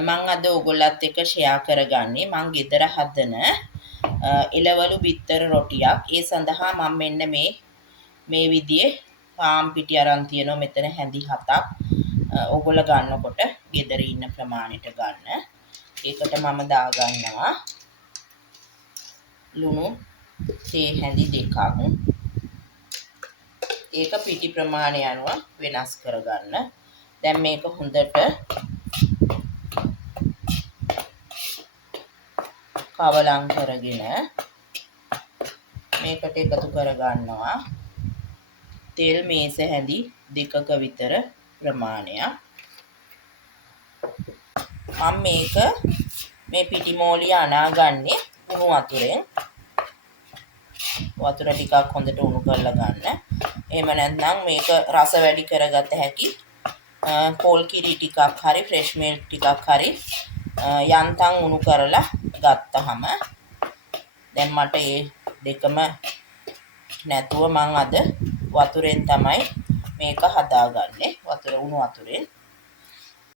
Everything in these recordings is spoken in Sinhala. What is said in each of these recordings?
මම අද ඔයගොල්ලත් එක්ක ෂෙයා කරගන්නේ මම ගෙදර හදන එළවලු බිත්තර රොටියක්. ඒ සඳහා මම මෙන්න මේ විදිහේ පාන් පිටි අරන් තියෙනවා. මෙතන හැඳි 7ක්. ඔයගොල්ලෝ ගන්නකොට ගෙදර ඉන්න ප්‍රමාණයට ගන්න. ඒකට මම දාගන්නවා ලුණු තේ හැඳි 2ක්. ඒක පිටි ප්‍රමාණය අනුව වෙනස් කරගන්න. දැන් මේක හොඳට කවලම් කරගෙන මේකට එකතු කරගන්නවා තෙල් මේස හැඳි 2ක විතර ප්‍රමාණයක්. මම මේ පිටි මෝලිය අනාගන්නේ උණු වතුරෙන්. වතුර ටිකක් හොඳට උණු කරලා ගන්න. එහෙම නැත්නම් මේක රස වැඩි කරගත හැකි පොල් කිරි ටිකක් හරි ෆ්‍රෙෂ් මිල්ක් ටිකක් හරි යන්තම් උණු කරලා ගත්තහම දැන් මට මේ දෙකම නැතුව මම අද වතුරෙන් තමයි මේක හදාගන්නේ. උණු වතුරෙන්.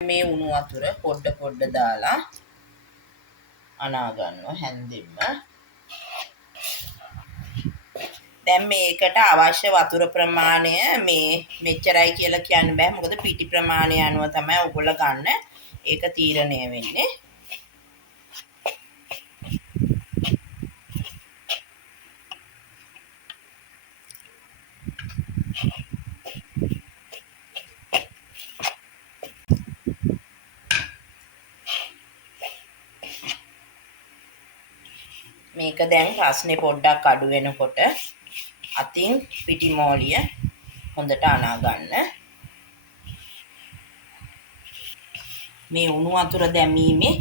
මේ උණු වතුර පොඩ දාලා අනා ගන්නවා හැන්දෙන්න. දැන් මේකට අවශ්‍ය වතුර ප්‍රමාණය මෙච්චරයි කියලා කියන්න බෑ. මොකද පිටි ප්‍රමාණය අනුව තමයි ඔයගොල්ලෝ ගන්න. ඒක තීරණය වෙන්නේ. මේක දැන් රස්නේ පොඩ්ඩක් අඩු වෙනකොට අතින් පිටි මෝලිය හොඳට අනා ගන්න. මේ උණු වතුර දැමීමේ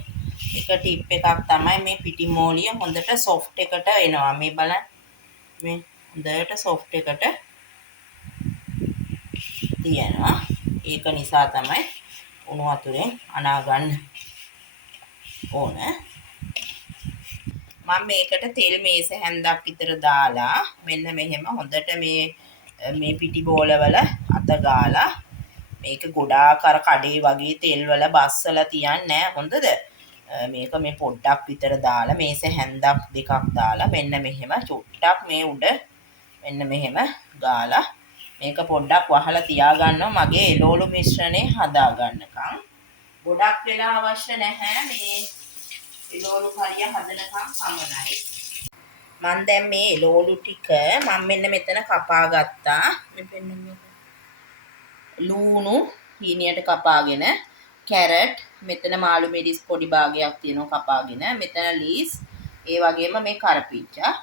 එක ටිප් එකක් තමයි මේ පිටි මෝලිය හොඳට සොෆ්ට් එකට එනවා. මේ බලන්න. මේ හොඳට සොෆ්ට් එකට තියෙනවා. ඒක නිසා තමයි උණු වතුරෙන් අනා ගන්න ඕන. මම මේකට තෙල් මේස හැන්දක් විතර දාලා මෙන්න මෙහෙම හොඳට මේ පිටි බෝලවල අත ගාලා මේක ගොඩාක් අර කඩේ වගේ තෙල් වල බස්සලා තියන්නේ නැහැ. හොඳද? මේක මේ පොඩ්ඩක් විතර දාලා මේස හැන්දක් 2ක් දාලා මෙන්න මෙහෙම චුට්ටක් මේ උඩ මෙන්න මෙහෙම ගාලා මේක පොඩ්ඩක් වහලා තියා ගන්නවා මගේ එළවලු මිශ්‍රණය හදා ගන්නකම්. ගොඩක් වෙලා අවශ්‍ය නැහැ මේ එළවලු කරිය හදනකම් පමණයි. මම දැන් මේ එළවලු ටික මම මෙන්න මෙතන කපා ගත්තා. ලුණු හීනියට කපාගෙන කැරට් මෙතන මාළු මිරිස් පොඩි භාගයක් තියෙනවා කපාගෙන මෙතන ලීස් ඒ වගේම මේ කරපිංචා.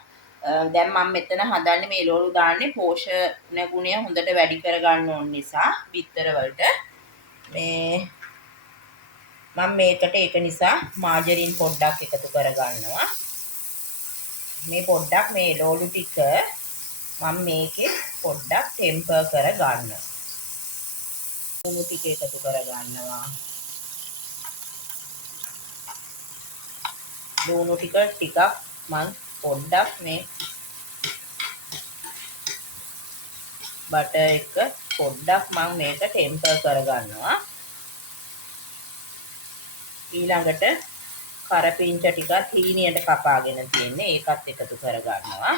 දැන් මම මෙතන හදන්නේ මේ එළවලු දාන්නේ පෝෂණ ගුණය හොඳට වැඩි කරගන්න ඕන නිසා බිත්තර වලට මම මේකට ඒක නිසා මාජරින් පොඩ්ඩක් එකතු කරගන්නවා. මේ පොඩ්ඩක් මේ එළවලු ටික මම මේකේ පොඩ්ඩක් ටෙම්පර් කරගන්නවා. ලුණු ටික එකතු කරගන්නවා. ලුණු ටිකක් මම පොඩ්ඩක් මේ බටර් එක පොඩ්ඩක් මම මේක ටෙම්පර් කරගන්නවා. ඊළඟට කරපිංච ටිකක් හීනියට කපාගෙන තියෙන්නේ ඒකත් එකතු කරගන්නවා.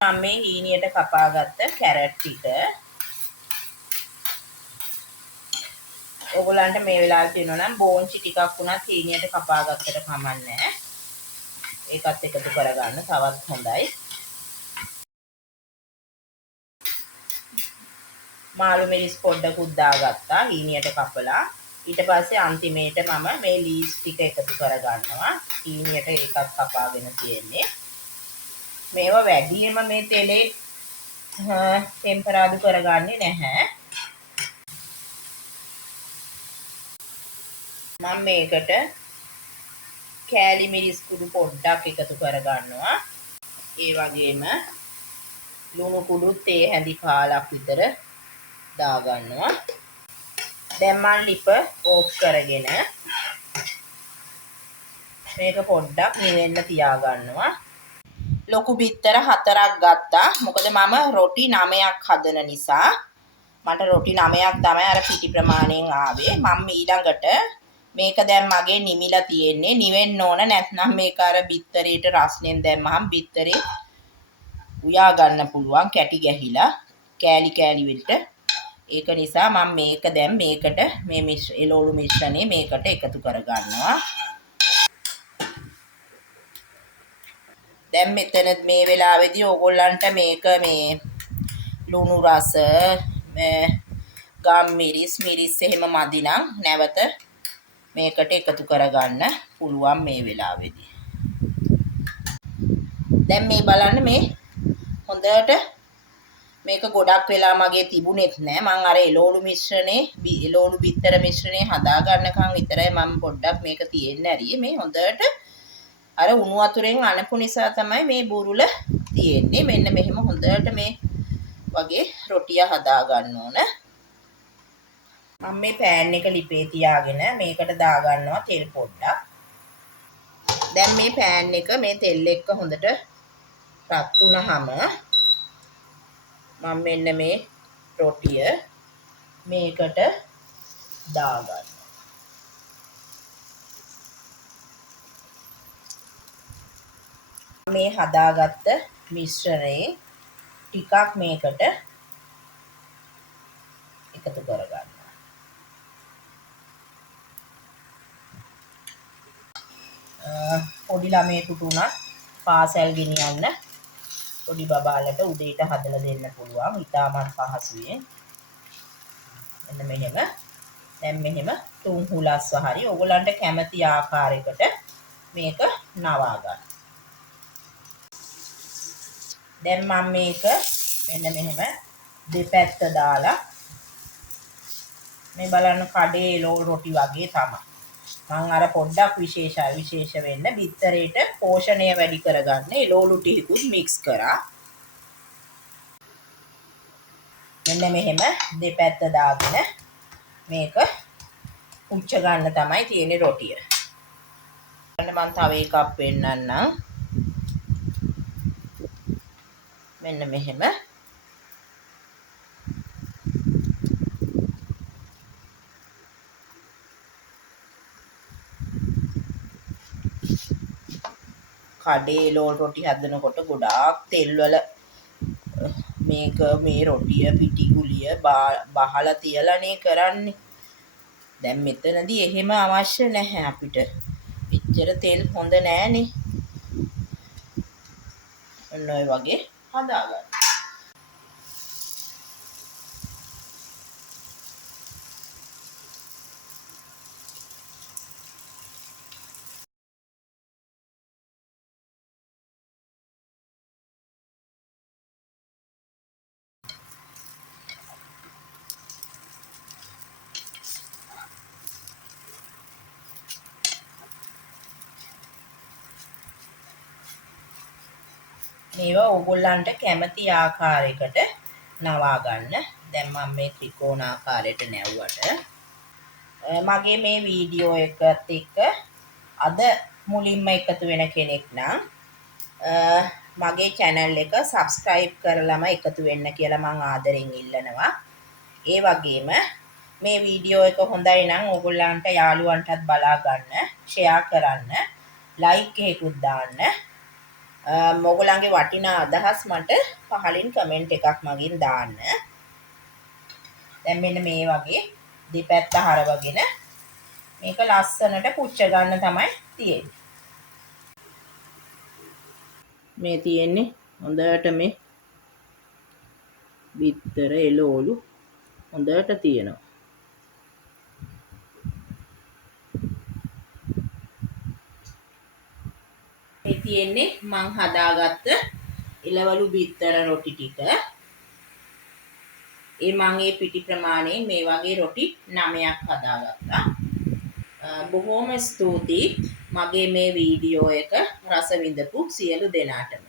මම මේ හීනියට කපාගත්ත කැරට් ටික ඔයගොල්ලන්ට මේ වෙලාවේ තියෙනවා නම් බෝන්චි ටිකක් වුණත් හීනියට කපාගත්තට කමන්නේ. ඒකත් එකතු කරගන්න තවත් හොඳයි. මාළු මිරිස් පොඩ්ඩකුත් දාගත්තා හීනියට කපලා. ඊට පස්සේ අන්තිමේට මම මේ ලීස් ටික එකතු කරගන්නවා. හීනියට ඒකත් කපාගෙන තියෙන්නේ. මේවා වැඩිම මේ තෙලේ ටෙම්පරාදු කරගන්නේ නැහැ. මම මේකට කෑලි මිරිස් කුඩු පොඩ්ඩක් එකතු කරගන්නවා. ඒ වගේම ලුණු කුඩුත් ඒ හැඳි කාලක් විතර දාගන්නවා. දැන් මම ලිප ඕෆ් කරගෙන මේක පොඩ්ඩක් නිවෙන්න තියාගන්නවා. ලොකු බිත්තර 4ක් ගත්තා. මොකද මම රොටි 9ක් හදන නිසා මට රොටි 9ක් තමයි අර පිටි ප්‍රමාණයෙන් ආවේ. මම ඊළඟට මේක දැන් මගේ නිමිලා තියෙන්නේ. නිවෙන්න ඕන නැත්නම් මේක අර බිත්තරේට රස්නෙන් දැම්මහම බිත්තරේ උයා ගන්න පුළුවන් කැටි ගැහිලා කෑලි කෑලි වෙලට. ඒක නිසා මම මේක දැන් මේකට මේ එළවලු මිශ්‍රණය මේකට එකතු කර ගන්නවා. දැන් මෙතන මේ වෙලාවේදී ඕගොල්ලන්ට මේක මේ ලුණු රස ගම් මිරිස් එහෙම මදි නම් නැවත මේකට එකතු කරගන්න පුළුවන් මේ වෙලාවේදී. දැන් මේ බලන්න මේ හොඳට මේක ගොඩක් වෙලා මගේ තිබුණෙත් නෑ. මං අර එළවලු බිත්තර මිශ්‍රණේ හදා ගන්නකම් විතරයි මම පොඩ්ඩක් මේක තියෙන්න ඇරියේ. මේ හොඳට අර උණු වතුරෙන් අනපු නිසා තමයි මේ බුරුල තියෙන්නේ. මෙන්න මෙහෙම හොඳට මේ වගේ රොටිය හදා ගන්න ඕන. මම මේ පෑන් එක ලිපේ තියාගෙන මේකට දා ගන්නවා තෙල් පොඩ්ඩක්. දැන් මේ පෑන් එක මේ තෙල් එක්ක හොඳට රත් වුණාම මම මෙන්න මේ රොටිය මේකට දා ගන්නවා. මේ හදාගත්ත මිශ්‍රණයේ ටිකක් මේකට එකතු කරගන්න. පොඩි ළමයෙකුට උනත් පාසල් ගෙනියන්න පොඩි බබාලට උදේට හදලා දෙන්න පුළුවන්. ඉතාමත් පහසුවෙන්. මෙන්න මෙහෙම. දැන් මෙහෙම තුන් හුලස්ව හරි ඔයගොල්ලන්ට කැමති ආකාරයකට මේක නවා ගන්න. දැන් මම මේක මෙන්න මෙහෙම දෙපැත්ත දාලා මේ බලන්න කඩේ එළවලු රොටි වගේ තමයි. මම අර පොඩ්ඩක් විශේෂ වෙන්න බිත්තරේට පෝෂණය වැඩි කරගන්න එළවලු ටිකකුත් මික්ස් කරා. මෙන්න මෙහෙම දෙපැත්ත දාගෙන මේක පුච්ච ගන්න තමයි තියෙන්නේ රොටිය. මම තව එකක් පෙන්නන්නම්. මෙන්න මෙහෙම කඩේ එළවලු රොටි හදනකොට ගොඩාක් තෙල්වල මේක මේ රොටිය පිටි ගුලිය බහලා තියලානේ කරන්නේ. දැන් මෙතනදී එහෙම අවශ්‍ය නැහැ අපිට. එච්චර තෙල් හොඳ නෑනේ. ඔන්න ඔය වගේ හදාගන්න. මේවා ඕගොල්ලන්ට කැමති ආකාරයකට නවා ගන්න. දැන් මම මේ ත්‍රිකෝණ ආකාරයට නැවුවට මගේ මේ වීඩියෝ එකත් එක්ක අද මුලින්ම එකතු වෙන කෙනෙක් නම් මගේ channel එක subscribe කරලම එකතු වෙන්න කියලා මම ආදරෙන් ඉල්ලනවා. ඒ වගේම මේ වීඩියෝ එක හොඳයි නම් ඕගොල්ලන්ට යාළුවන්ටත් බලා ගන්න, share කරන්න, like එකකුත් දාන්න. මොගලන්ගේ වටිනා අදහස් මට පහලින් කමෙන්ට් එකක් මගින් දාන්න. දැන් මෙන්න මේ වගේ දෙපැත්ත හරවගෙන මේක ලස්සනට පුච්ච ගන්න තමයි තියෙන්නේ. මේ තියෙන්නේ හොඳට මේ බිත්තර එළවලු හොඳට තියෙනවා. මේ තියෙන්නේ මං හදාගත්ත එළවලු බිත්තර රොටි ටික. මං ඒ පිටි ප්‍රමාණයෙන් මේ වගේ රොටි 9ක් හදාගත්තා. බොහොම ස්තුතියි මගේ මේ වීඩියෝ එක රස විඳපු සියලු දෙනාටම.